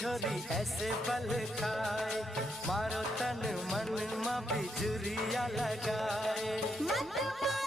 छोरी ऐसे पल खाए, मारो तन मन मा बिजुरिया लगाए।